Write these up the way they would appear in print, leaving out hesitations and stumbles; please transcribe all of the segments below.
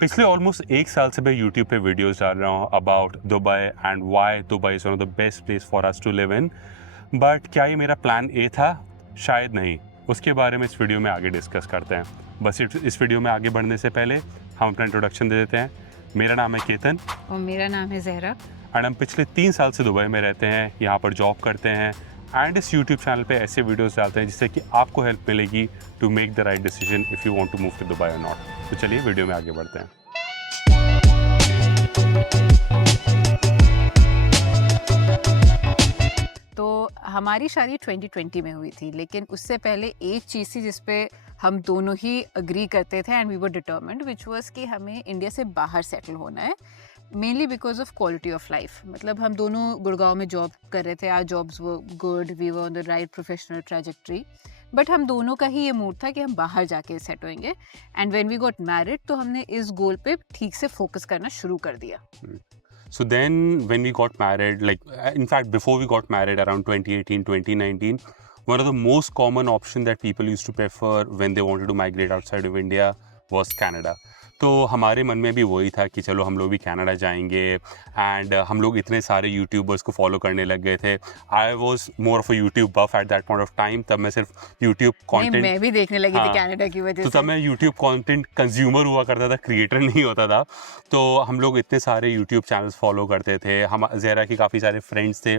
पिछले ऑलमोस्ट 1 साल से मैं यूट्यूब पे वीडियोस डाल रहा हूँ about Dubai and why Dubai is one of the best place for us to live in. But क्या ये मेरा प्लान ए था? शायद नहीं। उसके बारे में इस वीडियो में आगे डिस्कस करते हैं। बस इस वीडियो में आगे बढ़ने से पहले हम अपना इंट्रोडक्शन दे देते हैं। मेरा नाम है केतन और मेरा नाम है जहरा एंड हम पिछले 3 साल से दुबई में रहते हैं, यहाँ पर जॉब करते हैं एंड इस यूट्यूब चैनल पे ऐसे वीडियोस डालते हैं जिससे कि आपको हेल्प मिलेगी to make the right decision if you want to move to Dubai or not. तो चलिए वीडियो में आगे बढ़ते हैं। तो हमारी शादी 2020 में हुई थी, लेकिन उससे पहले एक चीज़ थी जिस पे हम दोनों ही अग्री करते थे and we were determined, which was कि हमें इंडिया से बाहर सेटल होना है, mainly because of quality of life. मतलब हम दोनों गुड़गांव में जॉब कर रहे थे, our jobs were good, we were on the right professional trajectory, but हम दोनों का ही ये मूड था कि हम बाहर जाके सेट होंगे। And when we got married तो हमने इस गोल पे ठीक से फोकस करना शुरू कर दिया। So then when we got married, like in fact before we got married around 2018, 2019, one of the most common option that people used to prefer when they wanted to migrate outside of India was Canada. तो हमारे मन में भी वही था कि चलो हम लोग भी कनाडा जाएंगे एंड हम लोग इतने सारे यूट्यूबर्स को फॉलो करने लग गए थे। I was more of a YouTube buff at that point of time. तब मैं सिर्फ यूट्यूब कंटेंट मैं भी देखने लगी थी कनाडा की वजह तो से। तब मैं यूट्यूब कंटेंट कंज्यूमर हुआ करता था, क्रिएटर नहीं होता था। तो हम लोग इतने सारे यूट्यूब चैनल्स फॉलो करते थे। हम ज़हरा के काफ़ी सारे फ्रेंड्स थे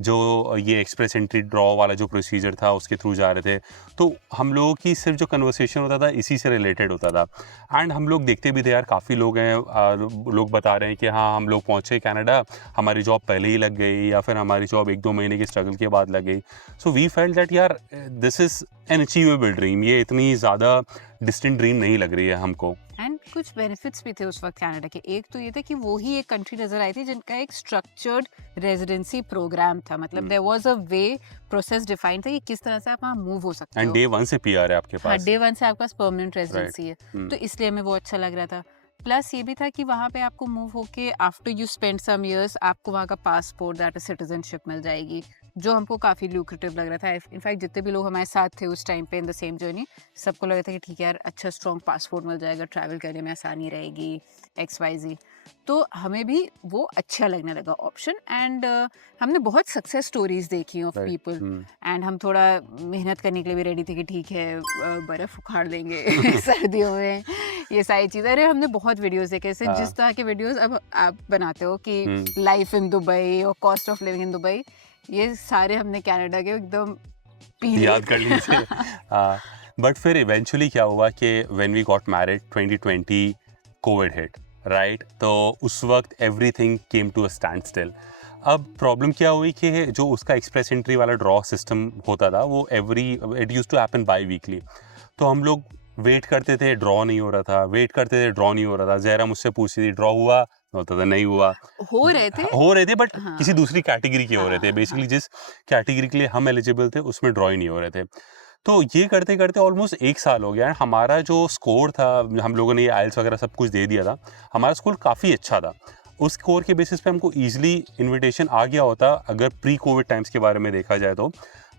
जो ये एक्सप्रेस एंट्री ड्रॉ वाला जो प्रोसीजर था उसके थ्रू जा रहे थे। तो हम लोगों की सिर्फ जो कन्वर्सेशन होता था इसी से रिलेटेड होता था एंड हम लोग देखते भी थे यार, काफ़ी लोग हैं, लोग बता रहे हैं कि हाँ हम लोग पहुँचे कनाडा, हमारी जॉब पहले ही लग गई या फिर हमारी जॉब 1-2 महीने के स्ट्रगल के बाद लग गई। सो वी फेल्ट दैट यार this is an achievable dream, ये इतनी ज़्यादा डिस्टेंट ड्रीम नहीं लग रही है हमको। एंड कुछ बेनिफिट्स भी थे उस वक्त कनाडा के। एक तो ये था कि वो ही एक कंट्री नजर आई थी जिनका एक स्ट्रक्चर्ड रेजिडेंसी प्रोग्राम था। मतलब there was a way, process defined था कि किस तरह से आप वहाँ मूव हो सकते हो। एंड डे 1 से पीआर है आपके पास। हाँ, डे 1 से आपके पास परमानेंट रेजिडेंसी है। तो इसलिए हमें वो अच्छा लग रहा था। प्लस ये भी था कि वहाँ पे आपको मूव होके after you spend some years आपको वहाँ का पासपोर्ट, दैट सिटीजनशिप मिल जाएगी, जो हमको काफ़ी ल्यूक्रेटिव लग रहा था। इनफैक्ट जितने भी लोग हमारे साथ थे उस टाइम पे इन द सेम जर्नी, सबको लग रहा था कि ठीक है यार, अच्छा स्ट्रॉन्ग पासपोर्ट मिल जाएगा, ट्रैवल करने में आसानी रहेगी, XYZ। तो हमें भी वो अच्छा लगने लगा ऑप्शन। एंड हमने बहुत सक्सेस स्टोरीज देखी ऑफ पीपल एंड हम थोड़ा मेहनत करने के लिए भी रेडी थे कि ठीक है बर्फ़ उखाड़ देंगे सर्दियों में, ये सारी चीज़ें। अरे हमने बहुत वीडियोस देखे, जैसे जिस तरह के वीडियोस अब आप बनाते हो कि लाइफ इन दुबई और cost of living in Dubai, ये सारे हमने कनाडा के एकदम याद कर लिए थे। बट फिर इवेंचुअली क्या हुआ कि when we got married 2020 Covid hit, right? तो उस वक्त everything came to a standstill. अब प्रॉब्लम क्या हुई कि जो उसका एक्सप्रेस एंट्री वाला ड्रॉ सिस्टम होता था वो it used to happen biweekly. तो हम लोग वेट करते थे, ड्रॉ नहीं हो रहा था, वेट करते थे, ड्रॉ नहीं हो रहा था। ज़हरा मुझसे पूछती थी ड्रॉ हुआ, होता था नहीं हुआ। हो रहे थे बट किसी दूसरी कैटेगरी के हो रहे थे। बेसिकली जिस कैटेगरी के लिए हम एलिजिबल थे उसमें ड्रॉ ही नहीं हो रहे थे। तो ये करते करते ऑलमोस्ट 1 साल हो गया। हमारा जो स्कोर था, हम लोगों ने ये आइल्स वगैरह सब कुछ दे दिया था, हमारा स्कोर काफ़ी अच्छा था। उस स्कोर के बेसिस पे हमको ईजिली इन्विटेशन आ गया होता अगर प्री कोविड टाइम्स के बारे में देखा जाए तो।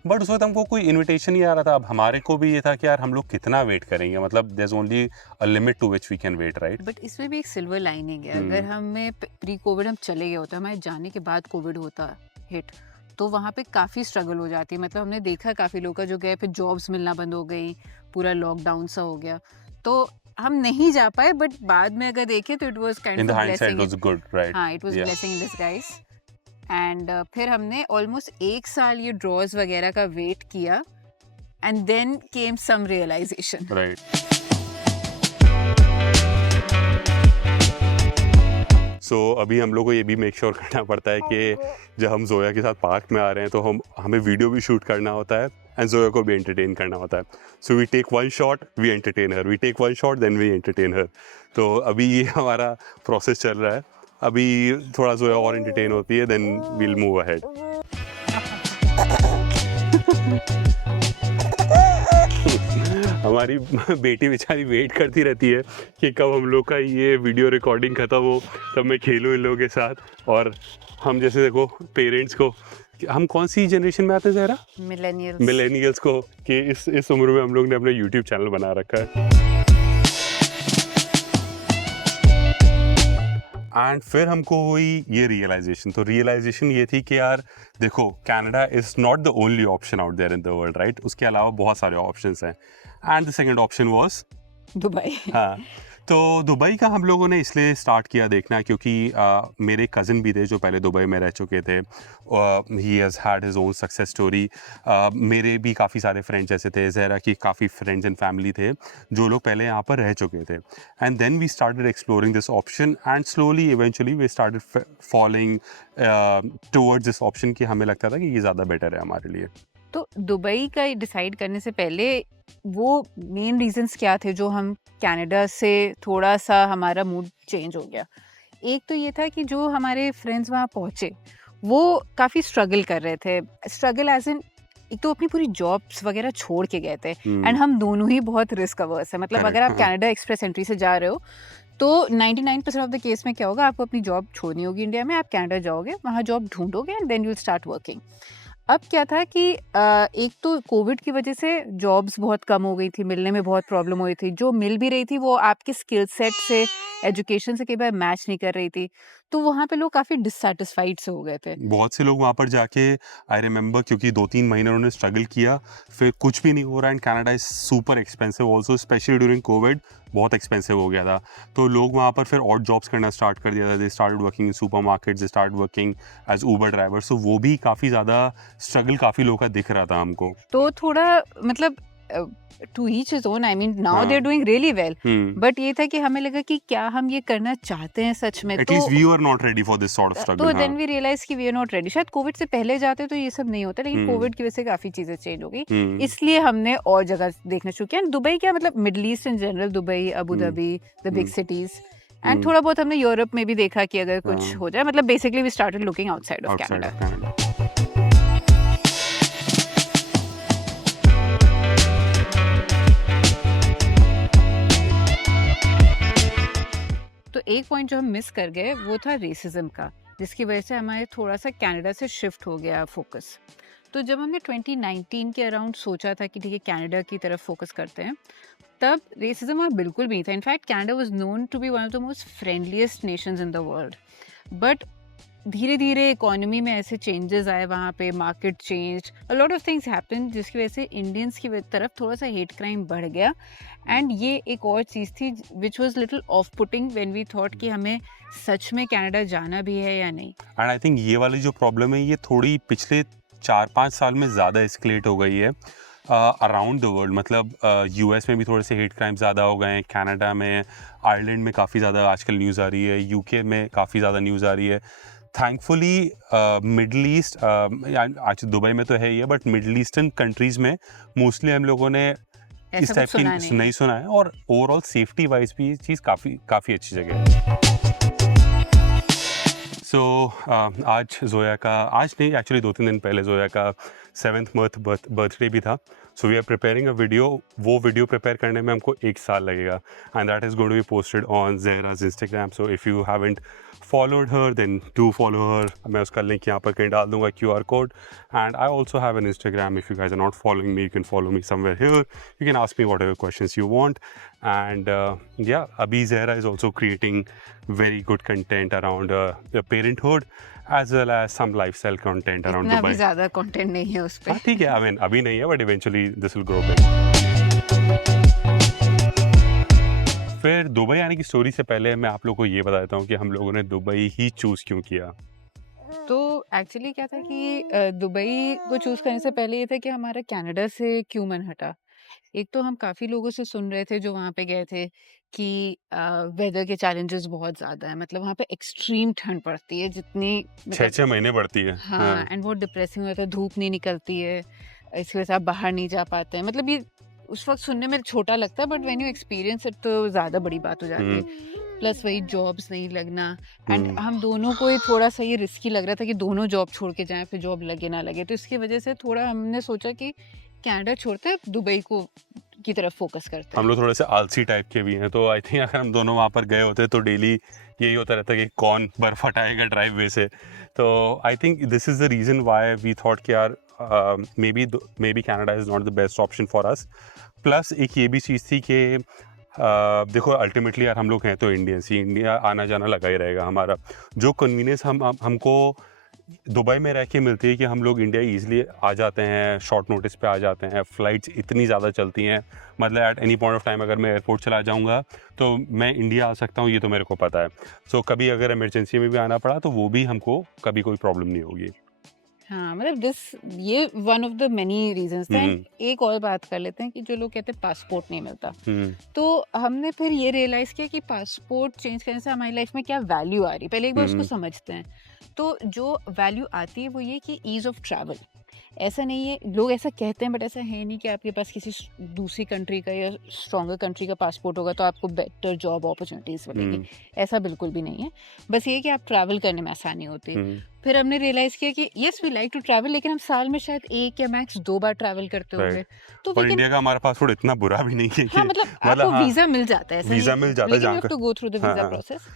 बट उस वक्त हमको कोई इन्विटेशन नहीं आ रहा था। अब हमारे को भी ये था कि यार हम लोग कितना वेट करेंगे, मतलब there is only a limit to which we can wait, right? But इसमें भी एक सिल्वर लाइनिंग है। अगर हमें प्री कोविड हम चले गए होते, हमारे जाने के बाद कोविड होता हिट, तो वहाँ पे काफ़ी स्ट्रगल हो जाती है। मतलब हमने देखा काफ़ी लोग का जो गए, फिर जॉब्स मिलना बंद हो गई, पूरा लॉकडाउन सा हो गया, तो हम नहीं जा पाए। बट बाद में अगर देखें तो it was kind of blessing, it was good, right? हाँ, it was blessing in disguise. And फिर हमने ऑलमोस्ट 1 साल ये ड्रॉज वगैरह का वेट किया and then came some realization, right? So अभी हम लोग को ये भी मेक श्योर करना पड़ता है कि जब हम जोया के साथ पार्क में आ रहे हैं तो हमें वीडियो भी शूट करना होता है एंड जोया को भी एंटरटेन करना होता है। So we take 1 shot, we entertain her, we take 1 shot, then we entertain her. तो अभी ये हमारा प्रोसेस चल रहा है। अभी थोड़ा जोया और एंटरटेन होती है, देन वील मूव अहेड। हमारी बेटी बेचारी वेट करती रहती है कि कब हम लोग का ये वीडियो रिकॉर्डिंग ख़त्म हो, तब मैं खेलूँ इन लोगों के साथ। और हम जैसे देखो पेरेंट्स को, हम कौन सी जनरेशन में आते हैं ज़हरा? मिलेनियल्स को, कि इस उम्र में हम लोग ने अपना यूट्यूब चैनल बना रखा है। एंड फिर हमको हुई ये रियलाइजेशन। तो रियलाइजेशन ये थी कि यार देखो, Canada is not the only option out there in the world, right? उसके अलावा बहुत सारे ऑप्शंस हैं। And the second option was Dubai. हाँ, तो दुबई का हम लोगों ने इसलिए स्टार्ट किया देखना क्योंकि मेरे कज़न भी थे जो पहले दुबई में रह चुके थे। He has had his own success story. मेरे भी काफ़ी सारे फ्रेंड्स ऐसे थे, ज़हरा की काफ़ी फ्रेंड्स एंड फैमिली थे जो लोग पहले यहाँ पर रह चुके थे। And then we started exploring this option and slowly eventually we started following towards this option कि हमें लगता था कि ये ज़्यादा बेटर है हमारे लिए। तो दुबई का डिसाइड करने से पहले वो मेन रीजंस क्या थे जो हम कनाडा से थोड़ा सा हमारा मूड चेंज हो गया? एक तो ये था कि जो हमारे फ्रेंड्स वहाँ पहुँचे वो काफ़ी स्ट्रगल कर रहे थे। स्ट्रगल एज़ इन एक तो अपनी पूरी जॉब्स वगैरह छोड़ के गए थे एंड हम दोनों ही बहुत रिस्क अवर्स है। मतलब अगर आप करेक्ट। कनाडा एक्सप्रेस एंट्री से जा रहे हो तो 99% ऑफ द केस में क्या होगा, आपको अपनी जॉब छोड़नी होगी इंडिया में, आप कनाडा जाओगे, वहाँ जॉब ढूंढोगे and then you will start working. अब क्या था कि एक तो कोविड की वजह से जॉब्स बहुत कम हो गई थी, मिलने में बहुत प्रॉब्लम हो रही थी। जो मिल भी रही थी वो आपके स्किल सेट से, एजुकेशन से कई बार मैच नहीं कर रही थी। तो वहाँ पे लोग काफ़ी डिससैटिस्फाइड से हो गए थे। बहुत से लोग वहाँ पर जाके, आई रिमेंबर, क्योंकि 2-3 महीने उन्होंने स्ट्रगल किया, फिर कुछ भी नहीं हो रहा and Canada is super expensive also, specially during Covid बहुत एक्सपेंसिव हो गया था। तो लोग वहाँ पर फिर ऑड जॉब्स करना स्टार्ट कर दिया था। They started working in supermarkets, they started working as Uber driver. So वो भी काफ़ी ज़्यादा स्ट्रगल काफ़ी लोगों का दिख रहा था हमको। तो थोड़ा मतलब to each his own, I mean now they are हाँ। Doing really well. Hmm. But ये था कि हमें लगा कि क्या हम ये करना चाहते हैं सच में? At least we were not ready for this sort of तो स्ट्रगल। हाँ। देन वी रियलाइज कि वी आर नॉट रेडी। शायद कोविड से पहले जाते तो ये सब नहीं होता, लेकिन हम्म। कोविड की वजह से काफी चीजें चेंज हो गई। हम्म। इसलिए हमने और जगह देखना शुरू किया। दुबई क्या, मतलब Middle East in general, Dubai, Abu hmm. Dhabi, the big hmm. Cities and hmm. थोड़ा बहुत हमने यूरोप में भी देखा कि अगर कुछ हाँ। हो जाए। मतलब basically we started looking outside of outside Canada. Of Canada. तो एक पॉइंट जो हम मिस कर गए वो था रेसिज्म का, जिसकी वजह से हमारे थोड़ा सा कनाडा से शिफ्ट हो गया फोकस। तो जब हमने 2019 के अराउंड सोचा था कि ठीक है कनाडा की तरफ फोकस करते हैं, तब रेसिज्म वहाँ बिल्कुल भी नहीं था। In fact Canada was known to be one of the most friendliest nations in the world. But धीरे धीरे इकोनॉमी में ऐसे चेंजेस आए, वहाँ पे market change, a lot of things happen, जिसकी वजह से इंडियंस की तरफ थोड़ा सा हेट क्राइम बढ़ गया। एंड ये एक और चीज़ थी which was little off putting when we thought कि हमें सच में कनाडा जाना भी है या नहीं। एंड आई थिंक ये वाली जो प्रॉब्लम है ये थोड़ी पिछले 4-5 साल में ज़्यादा एस्केलेट हो गई है अराउंड द वर्ल्ड। मतलब यूएस में भी थोड़े से हेट क्राइम ज़्यादा हो गए हैं, कनाडा में, आयरलैंड में काफ़ी ज़्यादा आजकल न्यूज़ आ रही है, यूके में काफ़ी ज़्यादा न्यूज़ आ रही है। थैंकफुली मिडल ईस्ट, आज दुबई में तो है ही है, बट मिडल ईस्टर्न कंट्रीज़ में मोस्टली हम लोगों ने इस ऐसा टाइप कुछ सुना की नहीं। नहीं सुना है। और ओवरऑल सेफ्टी वाइज भी ये चीज़ काफ़ी अच्छी जगह है। सो आज जोया का, आज नहीं एक्चुअली 2-3 दिन पहले जोया का 7th बर्थडे भी था। So we are preparing a video. वो वीडियो प्रिपेयर करने में हमको 1 साल लगेगा and that is going to be posted on ज़हरा's Instagram. So if you haven't followed her then do follow her. मैं उसका लिंक यहाँ पर कहीं डाल दूंगा, QR code. And I also have an Instagram. If you guys are not following me, you can follow me somewhere here. You can ask me what ever questions you want. And yeah, Abhi Zehra is also creating very good content around parenthood as well as some lifestyle content around इतना भी Dubai. ज़्यादा content नहीं है उस हाँ पर। ठीक है, I mean अभी नहीं है but eventually this will grow big. फिर दुबई आने की स्टोरी से पहले मैं आप लोगों को ये बता देता हूँ कि हम लोगों ने दुबई ही चूज़ क्यों किया। तो एक्चुअली क्या था कि दुबई को चूज़ करने से पहले ये था कि हमारा कनाडा से क्यों मन हटा। एक तो हम काफ़ी लोगों से सुन रहे थे जो वहाँ पे गए थे कि वेदर के चैलेंजेस बहुत ज़्यादा है। मतलब वहाँ पे एक्सट्रीम ठंड पड़ती है, जितनी मतलब 6-6 महीने बढ़ती है। हाँ, एंड बहुत डिप्रेसिंग होता है, धूप नहीं निकलती है, इसकी वजह से आप बाहर नहीं जा पाते हैं। मतलब ये उस वक्त सुनने में छोटा लगता है, but when you experience it तो ज़्यादा बड़ी बात हो जाती है। प्लस वही जॉब्स नहीं लगना, एंड हम दोनों को ही थोड़ा सा ये रिस्की लग रहा था कि दोनों जॉब छोड़ के जाएं, फिर जॉब लगे ना लगे। तो इसकी वजह से थोड़ा हमने सोचा कि कनाडा छोड़ते हैं, दुबई को की तरफ फोकस करते हैं। हम लोग थोड़े से आलसी टाइप के भी हैं, तो आई थिंक अगर हम दोनों वहाँ पर गए होते तो डेली यही होता रहता कि कौन बर्फ हटाएगा ड्राइव वे से। तो I think this is the reason why we thought कि यार maybe Canada is not the best option for us. Plus एक ये भी चीज़ थी कि देखो अल्टीमेटली यार हम लोग हैं तो इंडियंस ही, इंडिया आना जाना लगा ही रहेगा हमारा। जो कन्वीनियंस हमको दुबई में रह के मिलती है कि हम लोग इंडिया ईजिली आ जाते हैं, शॉर्ट नोटिस पे आ जाते हैं, फ़्लाइट्स इतनी ज़्यादा चलती हैं, मतलब at any point of time अगर मैं एयरपोर्ट चला जाऊंगा तो मैं इंडिया आ सकता हूँ, ये तो मेरे को पता है। सो कभी अगर इमरजेंसी में भी आना पड़ा तो वो भी हमको कभी कोई प्रॉब्लम नहीं होगी। हाँ, मतलब ये one of the many reasons थे। हम्म, एक और बात कर लेते हैं कि जो लोग कहते हैं पासपोर्ट नहीं मिलता, हम्म, तो हमने फिर ये रियलाइज किया कि पासपोर्ट चेंज करने से हमारी लाइफ में क्या वैल्यू आ रही है, पहले एक बार उसको समझते हैं। तो जो वैल्यू आती है वो ये कि ईज ऑफ ट्रैवल। ऐसा नहीं है, लोग ऐसा कहते हैं बट ऐसा है नहीं कि आपके पास किसी दूसरी कंट्री का या स्ट्रॉन्गर कंट्री का पासपोर्ट होगा तो आपको बेटर जॉब अपॉर्चुनिटीज मिलेंगी। ऐसा बिल्कुल भी नहीं है। बस ये कि आप ट्रैवल करने में आसानी होती है। फिर हमने रियलाइज किया कि yes we like to travel, लेकिन हम साल में शायद 1 या मैक्स 2 बार ट्रैवल करते होंगे। तो और इंडिया का हमारा पासपोर्ट इतना बुरा भी नहीं है कि हाँ, मतलब आपको हाँ, वीजा मिल जाता है, वीजा मिल जाता है, लेकिन यू जहाँ हैव का टू गो थ्रू द हाँ, वीजा हाँ, प्रोसेस।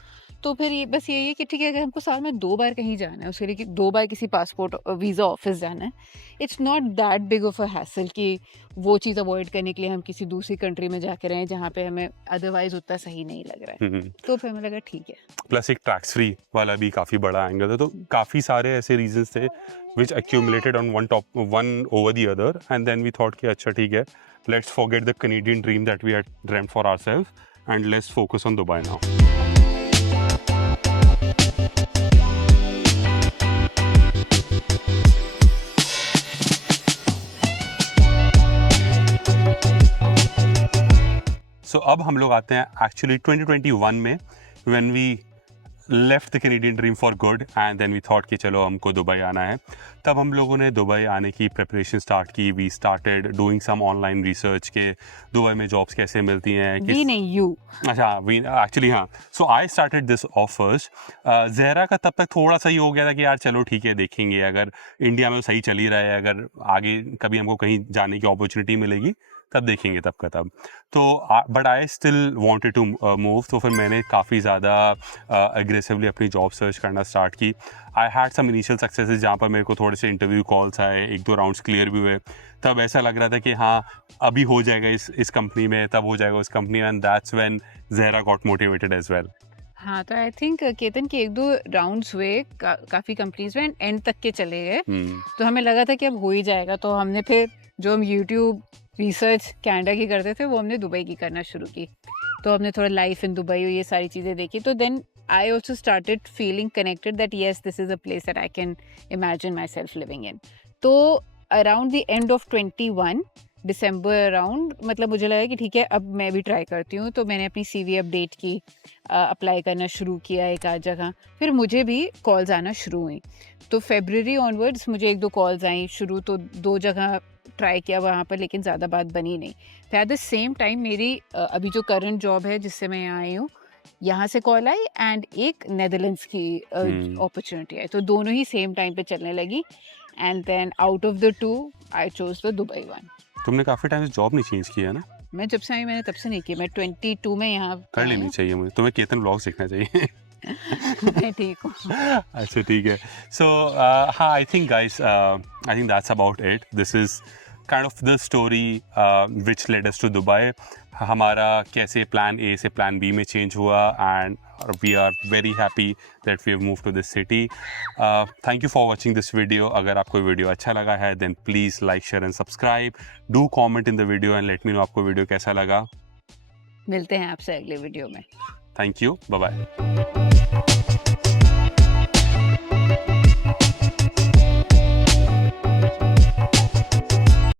तो फिर ये बस यही है कि ठीक है, अगर हमको साल में 2 बार कहीं जाना है, उसके लिए कि 2 बार किसी पासपोर्ट वीजा ऑफिस जाना है, it's not that big of a hassle कि वो चीज़ अवॉइड करने के लिए हम किसी दूसरी कंट्री में जाके रहें जहाँ पे हमें अदरवाइज उतना सही नहीं लग रहा है। तो फिर हमें लगा ठीक है। प्लस एक टैक्स फ्री वाला भी काफ़ी बड़ा एंगल है, तो काफ़ी सारे ऐसे रीजंस थे विच accumulated on one over the other, and then we thought कि अच्छा ठीक है, let's forget the Canadian dream that we had dreamt for ourselves and let's focus on Dubai now. So अब हम लोग आते हैं एक्चुअली 2021 में, when we left the Canadian dream for good and then we thought कि चलो हमको Dubai आना है। तब हम लोगों ने दुबई आने की प्रिपरेशन स्टार्ट की। We started doing some online research के दुबई में जॉब्स कैसे मिलती हैं। वी नहीं, यू। अच्छा, वी एक्चुअली हाँ। So I started this off first. Zahra का तब तक थोड़ा सा ही हो गया था कि यार चलो ठीक है, देखेंगे, अगर इंडिया में सही चल ही रहा है, अगर आगे कभी हमको कहीं जाने की अपॉर्चुनिटी मिलेगी तब देखेंगे, तब का तब। तो but I still wanted to move. तो फिर मैंने काफ़ी ज़्यादा एग्रेसिवली अपनी जॉब सर्च करना स्टार्ट की। I had some initial successes जहाँ पर मेरे को थोड़े से इंटरव्यू कॉल्स आए, 1-2 राउंड्स क्लियर भी हुए। तब ऐसा लग रहा था कि हाँ अभी हो जाएगा इस कंपनी में, तब हो जाएगा उस कंपनी में, and that's when Zahra got motivated as well. हाँ, तो आई थिंक केतन के 1-2 राउंड्स हुए, काफ़ी कंपनीज में एंड तक के चले गए। तो हमें लगा था कि अब हो ही जाएगा, तो हमने फिर जो हम यूट्यूब रिसर्च कनाडा की करते थे वो हमने दुबई की करना शुरू की। तो हमने थोड़ा लाइफ इन दुबई ये सारी चीज़ें देखी। तो then I also started feeling connected that yes this is a place that I can imagine myself living in. तो around the end of 21 December around, मतलब मुझे लगा कि ठीक है अब मैं भी ट्राई करती हूँ। तो मैंने अपनी CV अपडेट की, अप्लाई करना शुरू किया एक आध जगह। फिर मुझे भी कॉल्स आना शुरू हुई। तो फरवरी ऑनवर्ड्स मुझे 1-2 कॉल्स आई शुरू। तो 2 जगह ट्राई किया वहाँ पर, लेकिन ज़्यादा बात बनी नहीं। फिर एट द सेम टाइम मेरी अभी जो करंट जॉब है जिससे मैं यहाँ आई हूँ, यहाँ से कॉल आई एंड एक नेदरलैंड्स की अपॉर्चुनिटी आई। तो दोनों ही सेम टाइम पे चलने लगी and then out of the 2 I chose the Dubai one. तुमने काफ़ी टाइम से जॉब नहीं चेंज किया ना? मैं जब से आई मैंने तब से नहीं की। मैं 22 में यहाँ कर लेनी चाहिए मुझे, तुम्हें केतन व्लॉग्स देखना चाहिए। मैं ठीक हूँ। अच्छा ठीक है। सो हाँ, I think guys, I think that's about it. This is kind of the story which led us to Dubai. हमारा कैसे प्लान ए से प्लान बी में चेंज हुआ, and we are very happy that we have move to this city. Thank you for watching this video. अगर आपको video अच्छा लगा है then please like, share and subscribe. Do comment in the video and let me know आपको video कैसा लगा। मिलते हैं आपसे अगले वीडियो में। Thank you, bye bye.